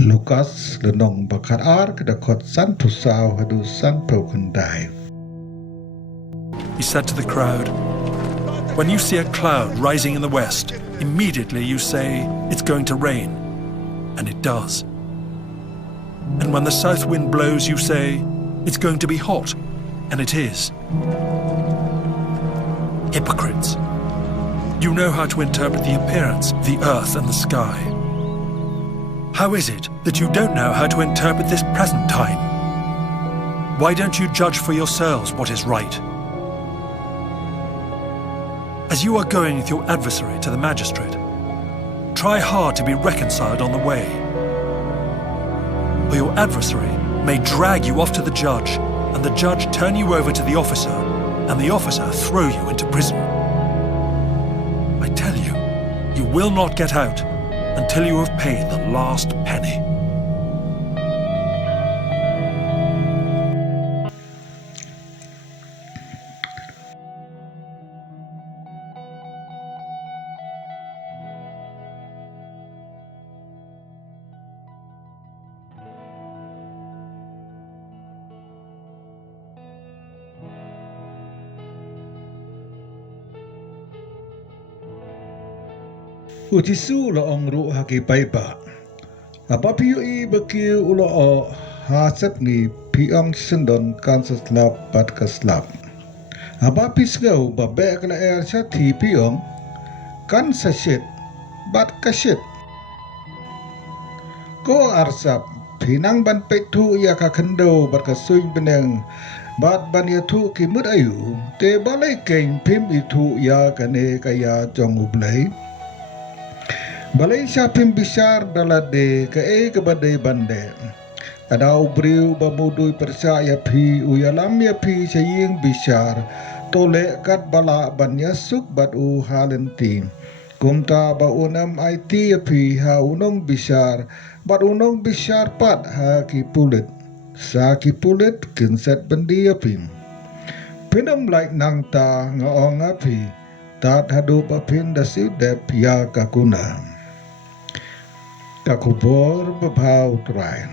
Lukas lenong bakar ar kedekot san tusau hadu san pokendai. He said to the crowd, "When you see a cloud rising in the west, immediately you say, 'It's going to rain.' And it does. And when the south wind blows, you say, 'It's going to be hot.' And it is. Hypocrites! You know how to interpret the appearance of the earth and the sky. How is it that you don't know how to interpret this present time? Why don't you judge for yourselves what is right? As you are going with your adversary to the magistrate, try hard to be reconciled on the way. Or your adversary may drag you off to the judge, and the judge turn you over to the officer, and the officer throw you into prison. I tell you, you will not get out until you have paid the last penny." Utisu lo ongru haki paipa. Apa piu I bekiu ulo o hasep ni piong sendon kansas lap bat kaslap. Apa pisgau babek la air sati piong kan sasit bat kasit. Ko arsap pinang ban petu ia ka kendo bat kasuing beneng bat ban ia tu ki mut ayu te balai keng pim itu ia kane kaya jong ublai. Balai syapim bisar dalade ke badai bande. Adau briu bamudui persaya pi uyalam ya pi saying bisar tole kat bala banya suk bat u halenti. Kumta ba unam IT ya pi ha unong bisar bat unong bisar pat ha ki pulit. Sa ki pulit kinset bendi ya pi. Pinam like nang ta ngaong api tat hadu papin dasi dep ya kakuna. Kakubor bebau terain.